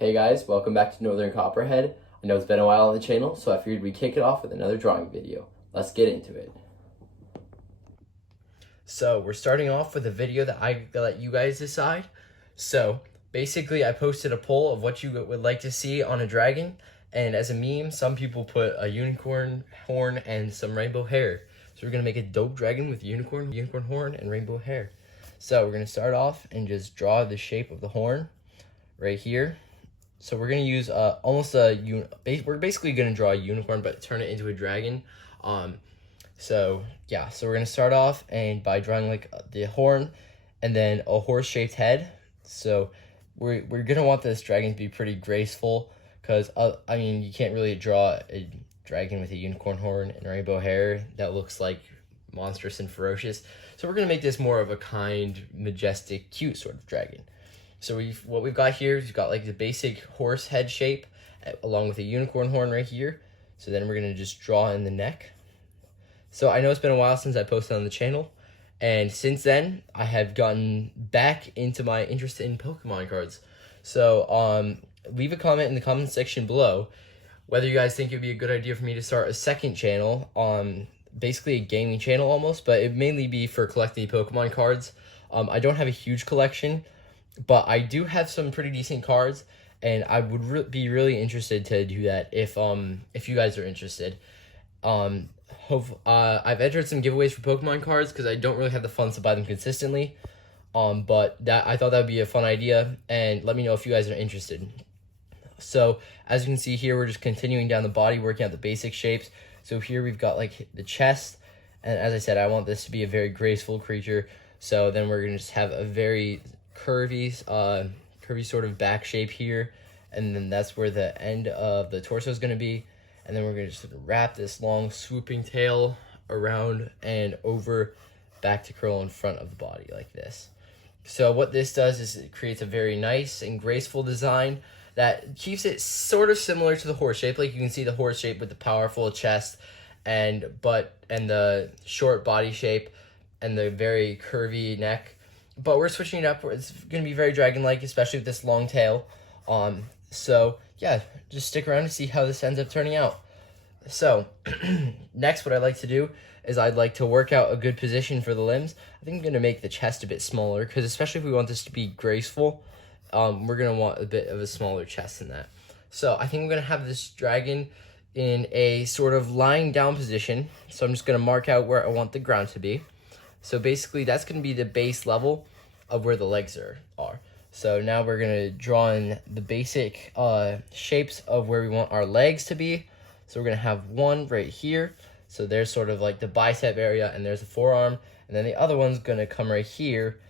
Hey guys, welcome back to Northern Copperhead. I know it's been a while on the channel, so I figured we'd kick it off with another drawing video. Let's get into it. So we're starting off with a video that I let you guys decide. So basically I posted a poll of what you would like to see on a dragon, and as a meme, some people put a unicorn horn and some rainbow hair. So we're gonna make a dope dragon with unicorn horn, and rainbow hair. So we're gonna start off and just draw the shape of the horn right here. So we're gonna use we're basically gonna draw a unicorn, but turn it into a dragon. So we're gonna start off and by drawing like the horn, and then a horse-shaped head. So we're gonna want this dragon to be pretty graceful, because I mean, you can't really draw a dragon with a unicorn horn and rainbow hair that looks like monstrous and ferocious. So we're gonna make this more of a kind, majestic, cute sort of dragon. So what we've got here is we've got like the basic horse head shape along with a unicorn horn right here. So then we're gonna just draw in the neck. So I know it's been a while since I posted on the channel, and since then I have gotten back into my interest in Pokemon cards. So leave a comment in the comment section below whether you guys think it would be a good idea for me to start a second channel, basically a gaming channel almost, but it mainly be for collecting Pokemon cards. I don't have a huge collection, but I do have some pretty decent cards, and I would be really interested to do that if you guys are interested. I've entered some giveaways for Pokemon cards because I don't really have the funds to buy them consistently. But I thought that would be a fun idea, and let me know if you guys are interested. So as you can see here, we're just continuing down the body, working out the basic shapes. So here we've got like the chest, and as I said, I want this to be a very graceful creature. So then we're gonna just have a very curvy sort of back shape here, and then that's where the end of the torso is going to be, and then we're going to just wrap this long swooping tail around and over, back to curl in front of the body like this. So what this does is it creates a very nice and graceful design that keeps it sort of similar to the horse shape. Like you can see the horse shape with the powerful chest and butt and the short body shape and the very curvy neck. But we're switching it up. It's going to be very dragon-like, especially with this long tail. So yeah, just stick around to see how this ends up turning out. So next, what I like to do is I'd like to work out a good position for the limbs. I think I'm going to make the chest a bit smaller, because especially if we want this to be graceful, we're going to want a bit of a smaller chest than that. So I think I'm going to have this dragon in a sort of lying down position. So I'm just going to mark out where I want the ground to be. So basically that's going to be the base level of where the legs are. So now we're going to draw in the basic shapes of where we want our legs to be. So we're going to have one right here. So there's sort of like the bicep area, and there's the forearm. And then the other one's going to come right here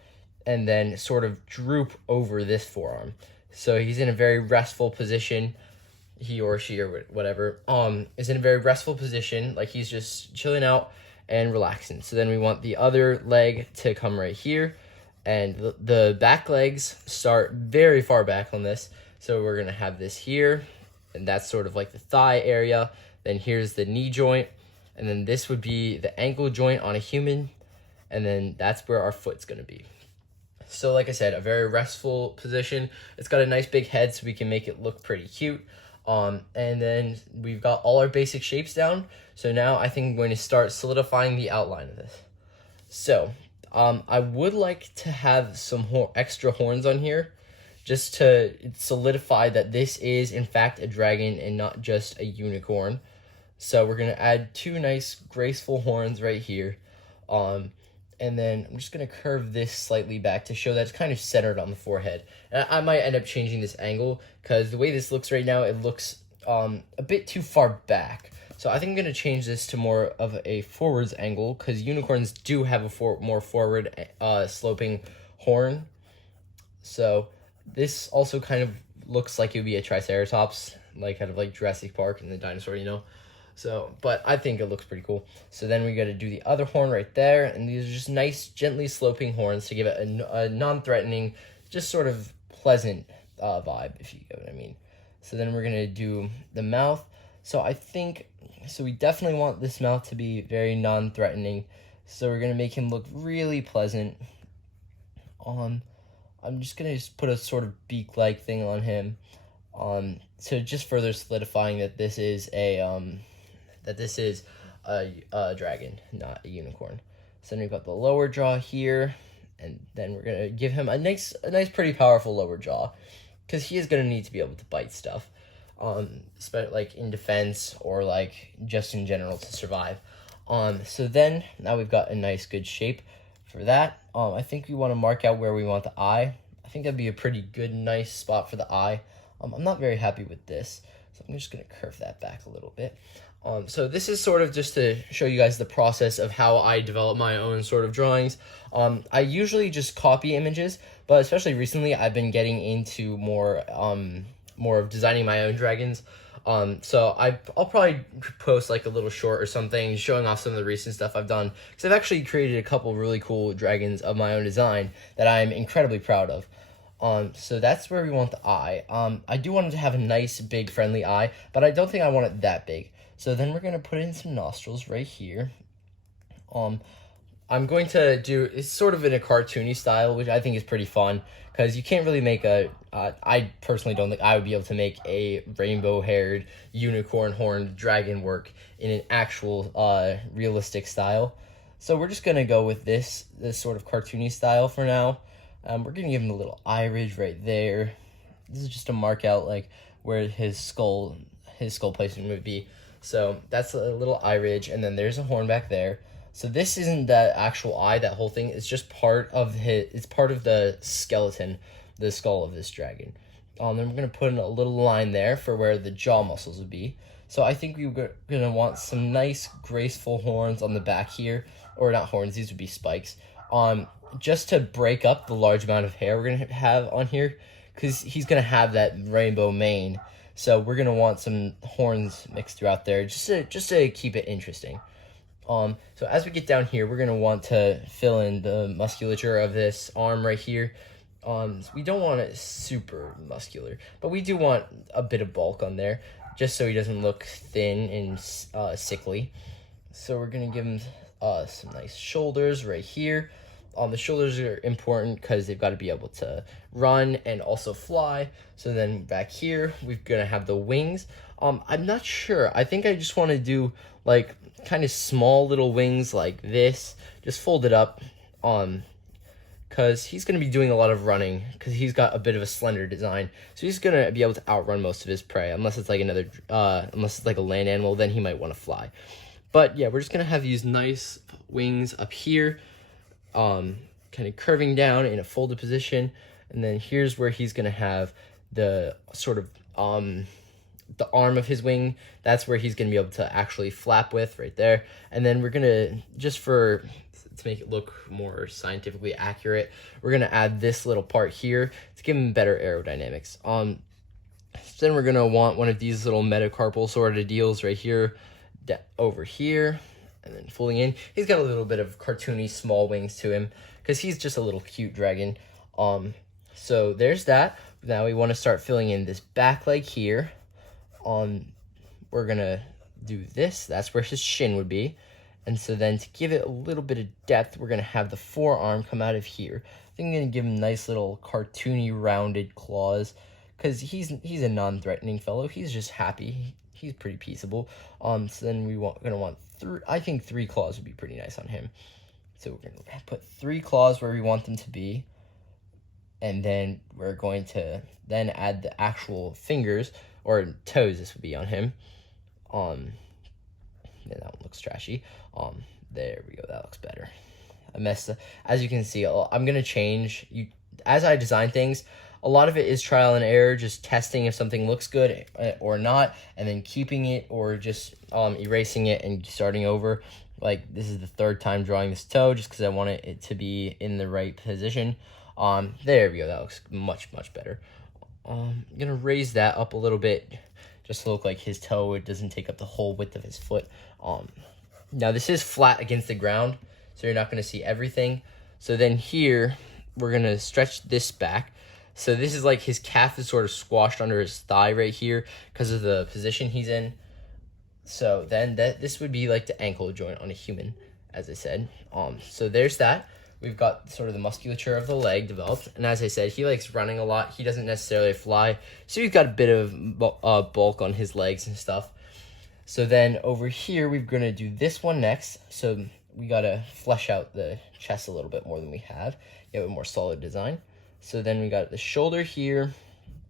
and then sort of droop over this forearm. So he's in a very restful position. He or she or whatever is in a very restful position, like he's just chilling out and relaxing. So then we want the other leg to come right here, and the back legs start very far back on this. So we're gonna have this here, and that's sort of like the thigh area. Then here's the knee joint, and then this would be the ankle joint on a human, and then that's where our foot's gonna be. So like I said, a very restful position. It's got a nice big head, so we can make it look pretty cute. And then we've got all our basic shapes down. So now I think I'm going to start solidifying the outline of this. So I would like to have some extra horns on here, just to solidify that this is in fact a dragon and not just a unicorn. So we're going to add two nice graceful horns right here. And then I'm just going to curve this slightly back to show that it's kind of centered on the forehead. And I might end up changing this angle, because the way this looks right now, it looks a bit too far back. So I think I'm going to change this to more of a forwards angle, because unicorns do have a more forward sloping horn. So this also kind of looks like it would be a Triceratops, like out of like Jurassic Park and the dinosaur, you know. So, but I think it looks pretty cool. So then we got to do the other horn right there, and these are just nice, gently sloping horns to give it a non-threatening, just sort of pleasant vibe, if you get what I mean. So then we're gonna do the mouth. So we definitely want this mouth to be very non-threatening. So we're gonna make him look really pleasant. I'm just gonna put a sort of beak-like thing on him. So just further solidifying that this is a dragon, not a unicorn. So then we've got the lower jaw here, and then we're gonna give him a nice, pretty powerful lower jaw, because he is gonna need to be able to bite stuff, like in defense or like just in general to survive. So then now we've got a nice good shape for that. I think we want to mark out where we want the eye. I think that'd be a pretty good, nice spot for the eye. I'm not very happy with this, so I'm just gonna curve that back a little bit. So this is sort of just to show you guys the process of how I develop my own sort of drawings. I usually just copy images, but especially recently I've been getting into more of designing my own dragons. So I'll probably post like a little short or something showing off some of the recent stuff I've done, because I've actually created a couple really cool dragons of my own design that I'm incredibly proud of. So that's where we want the eye. I do want it to have a nice, big, friendly eye, but I don't think I want it that big. So then we're going to put in some nostrils right here. I'm going to do, it's sort of in a cartoony style, which I think is pretty fun, because you can't really make I personally don't think I would be able to make a rainbow-haired, unicorn-horned dragon work in an actual realistic style. So we're just going to go with this sort of cartoony style for now. We're going to give him a little eye ridge right there. This is just to mark out like where his skull placement would be. So that's a little eye ridge, and then there's a horn back there. So this isn't the actual eye, that whole thing. It's just part of the skeleton, the skull of this dragon. Then we're going to put in a little line there for where the jaw muscles would be. So I think we're going to want some nice, graceful horns on the back here. Or not horns, these would be spikes. Just to break up the large amount of hair we're going to have on here, because he's going to have that rainbow mane. So we're going to want some horns mixed throughout there, just to keep it interesting. So as we get down here, we're going to want to fill in the musculature of this arm right here. We don't want it super muscular, but we do want a bit of bulk on there, just so he doesn't look thin and sickly. So we're going to give him some nice shoulders right here. The shoulders are important because they've got to be able to run and also fly. So then back here, we're going to have the wings. I'm not sure. I think I just want to do like kind of small little wings like this, just fold it up, because he's going to be doing a lot of running, because he's got a bit of a slender design. So he's going to be able to outrun most of his prey, unless it's like a land animal, then he might want to fly. But yeah, we're just going to have these nice wings up here, kind of curving down in a folded position. And then here's where he's going to have the sort of the arm of his wing. That's where he's going to be able to actually flap with, right there. And then we're going to, to make it look more scientifically accurate, we're going to add this little part here to give him better aerodynamics. So then we're going to want one of these little metacarpal sort of deals right here, over here, and then folding in. He's got a little bit of cartoony small wings to him, because he's just a little cute dragon. So there's that. Now we want to start filling in this back leg here. We're gonna do this. That's where his shin would be. And so then to give it a little bit of depth, we're gonna have the forearm come out of here. I think I'm gonna give him nice little cartoony rounded claws, because he's a non-threatening fellow. He's just happy. He's pretty peaceable. So then gonna want three claws would be pretty nice on him. So we're gonna put 3 claws where we want them to be, and then we're going to then add the actual fingers or toes. This would be on him. Yeah, that one looks trashy. There we go. That looks better. I messed up. As you can see, I'm gonna change. As I design things, a lot of it is trial and error, just testing if something looks good or not, and then keeping it or just erasing it and starting over. Like, this is the 3rd time drawing this toe, just because I want it to be in the right position. There we go. That looks much, much better. I'm gonna raise that up a little bit, just to look like his toe, it doesn't take up the whole width of his foot. Now this is flat against the ground, so you're not gonna see everything. So then here, we're gonna stretch this back. So this is like his calf is sort of squashed under his thigh right here because of the position he's in. So then this would be like the ankle joint on a human, as I said. So there's that. we've got sort of the musculature of the leg developed. And as I said, he likes running a lot. He doesn't necessarily fly, so he's got a bit of bulk on his legs and stuff. So then over here, we're going to do this one next. So we got to flesh out the chest a little bit more than we have. You have a more solid design. So then we got the shoulder here,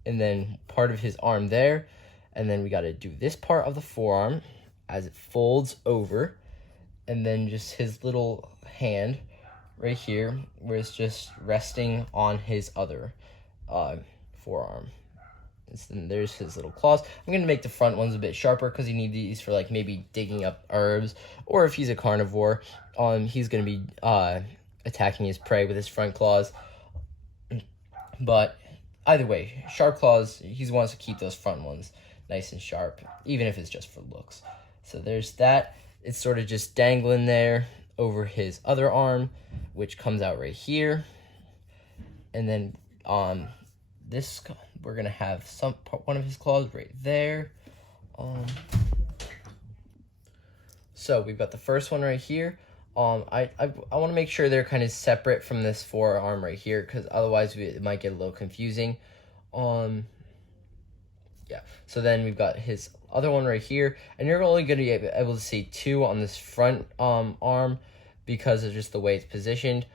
and then part of his arm there. And then we got to do this part of the forearm as it folds over. And then just his little hand right here, where it's just resting on his other forearm. And there's his little claws. I'm going to make the front ones a bit sharper because you need these for like maybe digging up herbs, or if he's a carnivore, he's going to be attacking his prey with his front claws. But either way, sharp claws, he wants to keep those front ones nice and sharp, even if it's just for looks. So there's that. It's sort of just dangling there over his other arm, which comes out right here. And then this, we're gonna have one of his claws right there. So we've got the first one right here. I want to make sure they're kind of separate from this forearm right here, because otherwise it might get a little confusing. Yeah, so then we've got his other one right here, and you're only going to be able to see two on this front arm because of just the way it's positioned.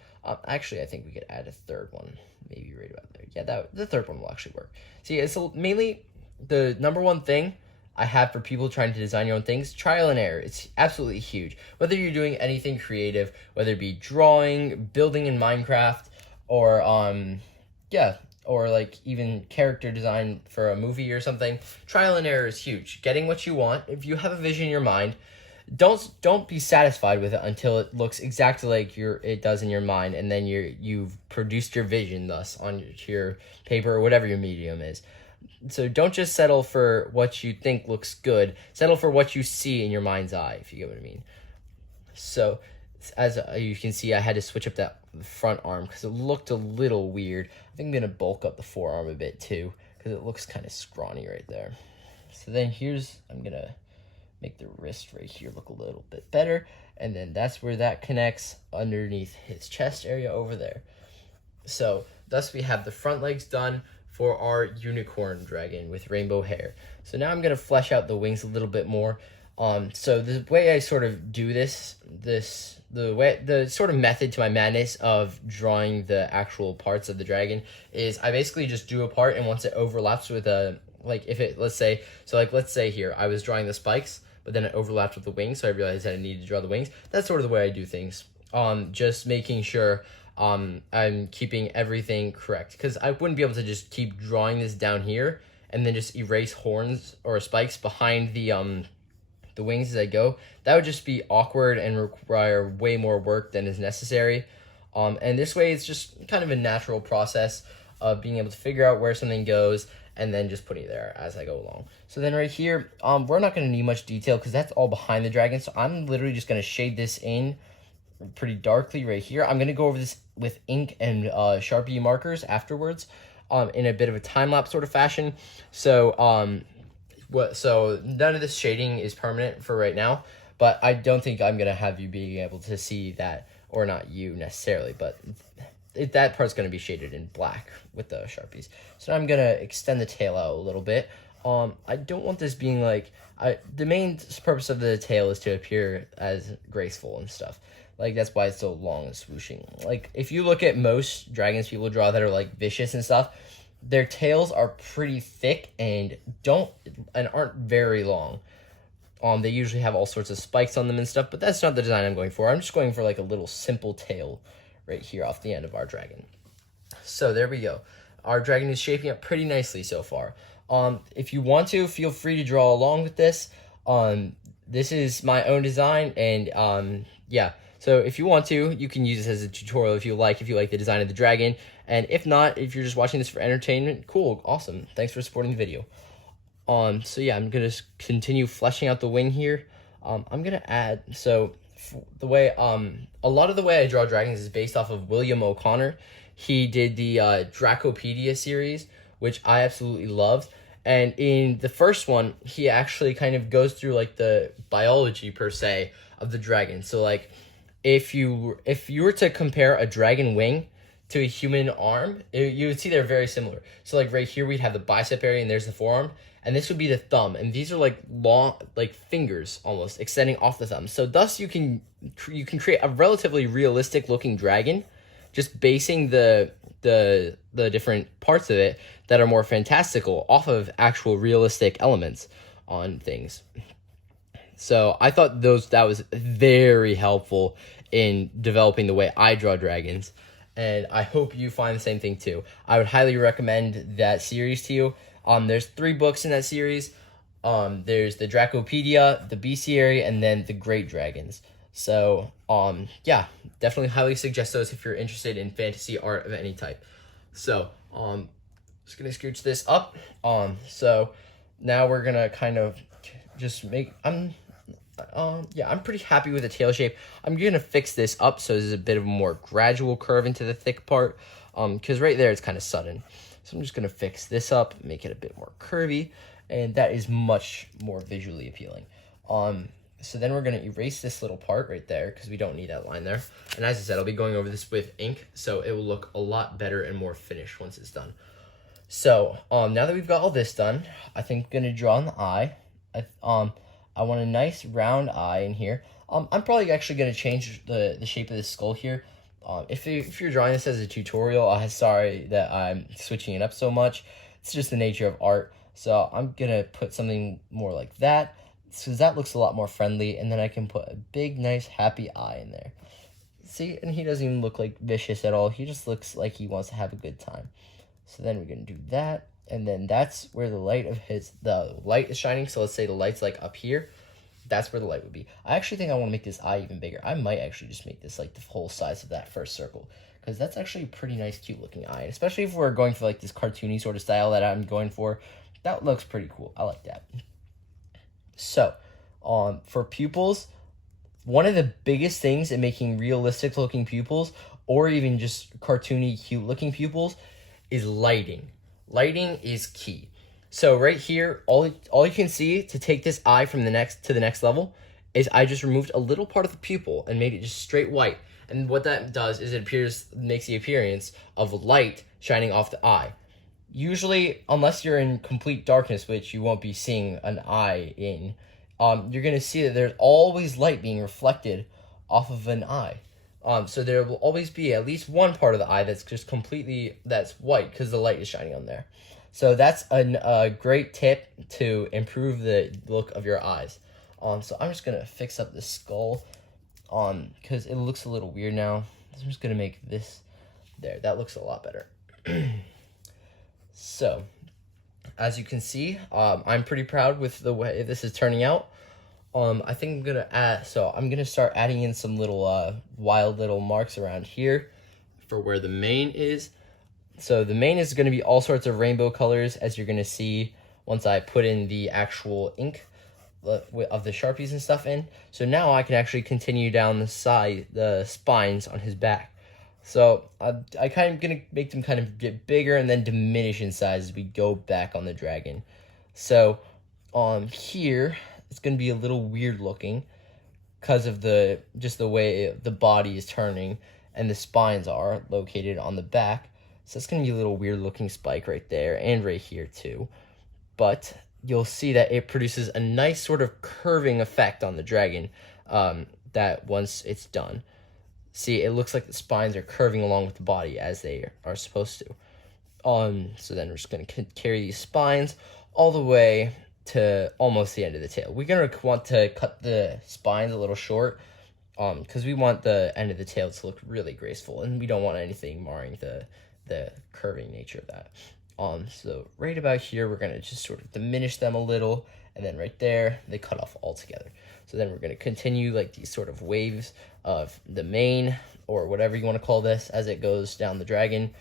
Actually, I think we could add a third one, maybe right about there. Yeah, the third one will actually work. See, it's mainly the number one thing I have for people trying to design your own things, trial and error. It's absolutely huge. Whether you're doing anything creative, whether it be drawing, building in Minecraft, or or like even character design for a movie or something, trial and error is huge. Getting what you want. If you have a vision in your mind, don't be satisfied with it until it looks exactly like it does in your mind, and then you've produced your vision thus on your paper or whatever your medium is. So don't just settle for what you think looks good. Settle for what you see in your mind's eye, if you get what I mean. So as you can see, I had to switch up that front arm because it looked a little weird. I think I'm going to bulk up the forearm a bit too because it looks kind of scrawny right there. So then I'm going to make the wrist right here look a little bit better. And then that's where that connects underneath his chest area over there. So thus we have the front legs done for our unicorn dragon with rainbow hair. So now I'm going to flesh out the wings a little bit more. So the way I sort of do the sort of method to my madness of drawing the actual parts of the dragon is I basically just do a part, and once it overlaps with let's say here, I was drawing the spikes, but then it overlapped with the wings, so I realized that I needed to draw the wings. That's sort of the way I do things. Just making sure I'm keeping everything correct, because I wouldn't be able to just keep drawing this down here and then just erase horns or spikes behind the wings as I go. That would just be awkward and require way more work than is necessary. And this way, it's just kind of a natural process of being able to figure out where something goes and then just putting it there as I go along. So then right here, we're not going to need much detail because that's all behind the dragon. So I'm literally just going to shade this in pretty darkly right here. I'm going to go over this with ink and Sharpie markers afterwards in a bit of a time-lapse sort of fashion. So so none of this shading is permanent for right now, but I don't think I'm going to have you being able to see that, or not you necessarily, but that part's going to be shaded in black with the Sharpies. So now I'm going to extend the tail out a little bit. I don't want this being like, the main purpose of the tail is to appear as graceful and stuff. Like, that's why it's so long and swooshing. Like, if you look at most dragons people draw that are, like, vicious and stuff, their tails are pretty thick and aren't very long. They usually have all sorts of spikes on them and stuff, but that's not the design I'm going for. I'm just going for, like, a little simple tail right here off the end of our dragon. So, there we go. Our dragon is shaping up pretty nicely so far. If you want to, feel free to draw along with this. This is my own design, and, yeah. So if you want to, you can use this as a tutorial if you like the design of the dragon. And if not, if you're just watching this for entertainment, cool, awesome. Thanks for supporting the video. So yeah, I'm going to continue fleshing out the wing here. I'm going to add, so the way, a lot of the way I draw dragons is based off of William O'Connor. He did the Dracopedia series, which I absolutely loved. And in the first one, he actually kind of goes through like the biology per se of the dragon. So like, if you were to compare a dragon wing to a human arm, you would see they're very similar. So like right here we'd have the bicep area and there's the forearm, and this would be the thumb, and these are like long, like fingers almost extending off the thumb. So thus you can create a relatively realistic looking dragon, just basing the different parts of it that are more fantastical off of actual realistic elements on things. So I thought that was very helpful in developing the way I draw dragons, and I hope you find the same thing too. I would highly recommend that series to you. There's 3 books in that series. There's the Dracopedia, the Bestiary, and then the Great Dragons. So, yeah, definitely highly suggest those if you're interested in fantasy art of any type. So, just gonna scooch this up. So now we're gonna kind of just make, I'm pretty happy with the tail shape. I'm gonna fix this up so there's a bit of a more gradual curve into the thick part, because right there it's kind of sudden. So I'm just gonna fix this up, make it a bit more curvy, and that is much more visually appealing. So then we're gonna erase this little part right there because we don't need that line there. And as I said, I'll be going over this with ink, so it will look a lot better and more finished once it's done. So now that we've got all this done, I think I'm gonna draw an eye. I want a nice round eye in here. I'm probably actually gonna change the shape of the skull here. If you're drawing this as a tutorial, I'm sorry that I'm switching it up so much. It's just the nature of art. So I'm gonna put something more like that, because that looks a lot more friendly, and then I can put a big, nice, happy eye in there. See, and he doesn't even look like vicious at all. He just looks like he wants to have a good time. So then we're gonna do that, and then that's where the light is shining. So let's say the light's like up here. That's where the light would be. I actually think I want to make this eye even bigger. I might actually just make this like the whole size of that first circle, because that's actually a pretty nice, cute looking eye. Especially if we're going for like this cartoony sort of style that I'm going for. That looks pretty cool. I like that. So, for pupils, one of the biggest things in making realistic looking pupils, or even just cartoony, cute looking pupils, is lighting. Lighting is key. So right here, all you can see to take this eye from the next level is I just removed a little part of the pupil and made it just straight white. And what that does is it makes the appearance of light shining off the eye. Usually, unless you're in complete darkness, which you won't be seeing an eye in, you're going to see that there's always light being reflected off of an eye. So there will always be at least one part of the eye that's just that's white because the light is shining on there. So that's a great tip to improve the look of your eyes. So I'm just going to fix up the skull because it looks a little weird now. So I'm just going to make this there. That looks a lot better. So, as you can see, I'm pretty proud with the way this is turning out. I think I'm gonna start adding in some little wild little marks around here for where the mane is. So the mane is gonna be all sorts of rainbow colors, as you're gonna see once I put in the actual ink of the Sharpies and stuff in. So now I can actually continue down the spines on his back. So I kind of gonna make them kind of get bigger and then diminish in size as we go back on the dragon. So here it's gonna be a little weird looking because of the way the body is turning and the spines are located on the back. So it's gonna be a little weird looking spike right there and right here too. But you'll see that it produces a nice sort of curving effect on the dragon that once it's done. See, it looks like the spines are curving along with the body as they are supposed to. So then we're just going to carry these spines all the way to almost the end of the tail. We're going to want to cut the spines a little short because we want the end of the tail to look really graceful, and we don't want anything marring the curving nature of that. So right about here, we're going to just sort of diminish them a little, and then right there, they cut off altogether. So then we're going to continue like these sort of waves of the mane, or whatever you want to call this, as it goes down the dragon.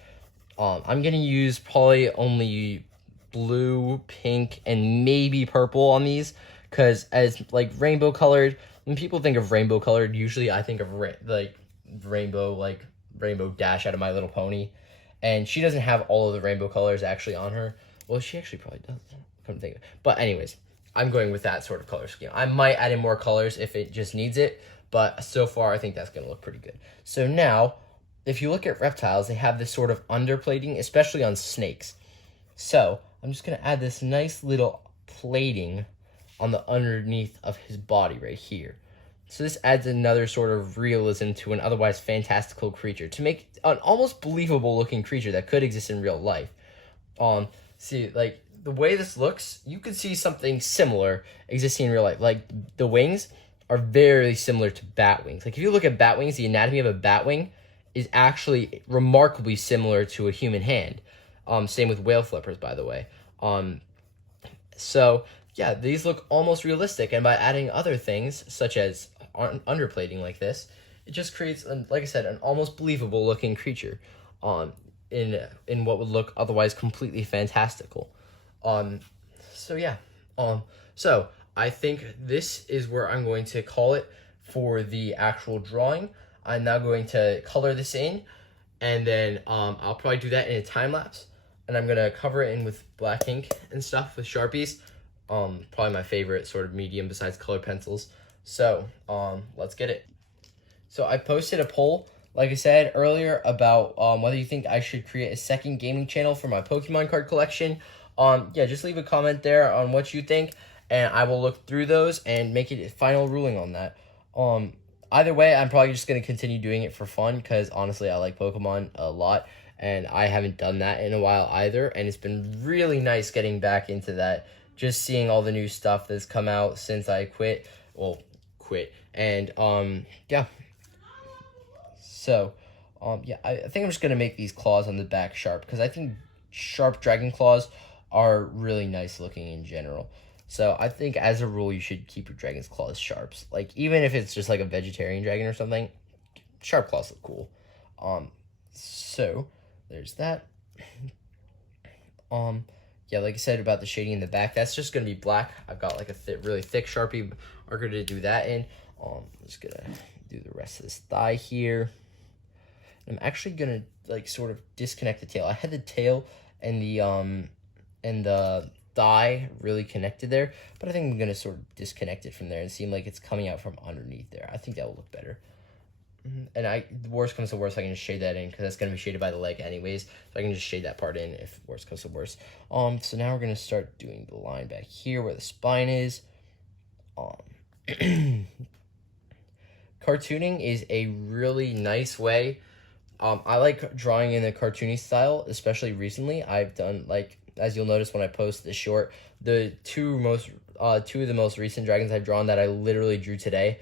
I'm going to use probably only blue, pink, and maybe purple on these, because as like rainbow colored, when people think of rainbow colored, usually I think of rainbow Dash out of My Little Pony, and she doesn't have all of the rainbow colors actually on her. Well, she actually probably does. Come to think of it. But anyways, I'm going with that sort of color scheme. I might add in more colors if it just needs it, but so far I think that's going to look pretty good. So now, if you look at reptiles, they have this sort of underplating, especially on snakes. So I'm just going to add this nice little plating on the underneath of his body right here. So this adds another sort of realism to an otherwise fantastical creature to make an almost believable looking creature that could exist in real life. See, like, the way this looks, you could see something similar existing in real life. Like, the wings are very similar to bat wings. Like, if you look at bat wings, the anatomy of a bat wing is actually remarkably similar to a human hand. Same with whale flippers, by the way. So, yeah, these look almost realistic, and by adding other things, such as underplating like this, it just creates, like I said, an almost believable looking creature in what would look otherwise completely fantastical. So yeah, so I think this is where I'm going to call it for the actual drawing. I'm now going to color this in, and then I'll probably do that in a time lapse, and I'm gonna cover it in with black ink and stuff with Sharpies. Probably my favorite sort of medium besides color pencils. So let's get it. So I posted a poll, like I said earlier, about whether you think I should create a second gaming channel for my Pokemon card collection. Yeah, just leave a comment there on what you think, and I will look through those and make a final ruling on that. Either way, I'm probably just going to continue doing it for fun, because honestly, I like Pokemon a lot, and I haven't done that in a while either, and it's been really nice getting back into that, just seeing all the new stuff that's come out since I quit, and yeah. So, yeah, I think I'm just going to make these claws on the back sharp, because I think sharp dragon claws are really nice looking in general. So I think as a rule, you should keep your dragon's claws sharps. Like, even if it's just like a vegetarian dragon or something, sharp claws look cool. So there's that. Yeah, like I said about the shading in the back, that's just going to be black. I've got like a really thick Sharpie marker to do that in. I'm just going to do the rest of this thigh here. I'm actually going to like sort of disconnect the tail. I had the tail and the thigh really connected there, but I think I'm going to sort of disconnect it from there and seem like it's coming out from underneath there. I think that will look better. And the worst comes to worst, I can just shade that in, because that's going to be shaded by the leg anyways, so I can just shade that part in if worst comes to worst. So now we're going to start doing the line back here where the spine is. Cartooning is a really nice way. I like drawing in the cartoony style, especially recently. I've done, like, as you'll notice when I post this short, the two of the most recent dragons I've drawn that I literally drew today,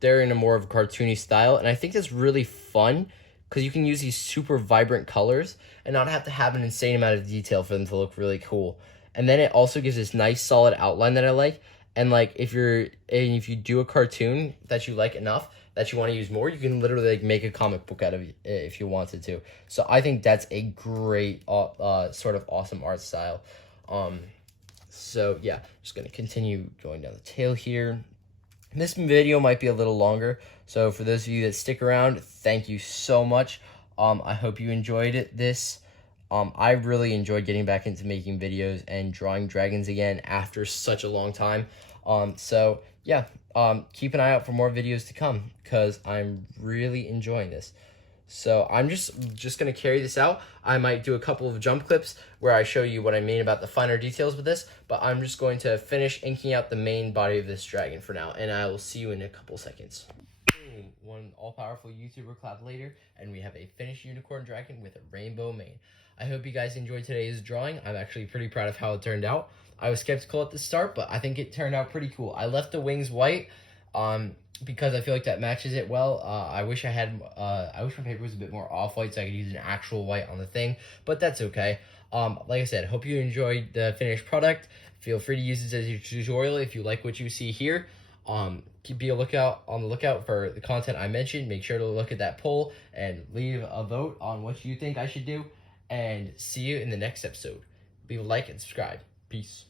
they're in a more of a cartoony style, and I think that's really fun, because you can use these super vibrant colors and not have to have an insane amount of detail for them to look really cool. And then it also gives this nice solid outline that I like. And like, if you do a cartoon that you like enough that you want to use more, you can literally like make a comic book out of it if you wanted to. So I think that's a great sort of awesome art style. So yeah, just gonna continue going down the tail here. This video might be a little longer, so for those of you that stick around, thank you so much. I hope you enjoyed this. I really enjoyed getting back into making videos and drawing dragons again after such a long time. So yeah, keep an eye out for more videos to come, because I'm really enjoying this. So I'm just going to carry this out. I might do a couple of jump clips where I show you what I mean about the finer details with this, but I'm just going to finish inking out the main body of this dragon for now, and I will see you in a couple seconds. Boom, one all-powerful YouTuber clap later, and we have a finished unicorn dragon with a rainbow mane. I hope you guys enjoyed today's drawing. I'm actually pretty proud of how it turned out. I was skeptical at the start, but I think it turned out pretty cool. I left the wings white, because I feel like that matches it well. I wish my paper was a bit more off-white so I could use an actual white on the thing, but that's okay. Like I said, hope you enjoyed the finished product. Feel free to use this as your tutorial if you like what you see here. Be on the lookout for the content I mentioned. Make sure to look at that poll and leave a vote on what you think I should do, and see you in the next episode. Leave a like and subscribe. Peace.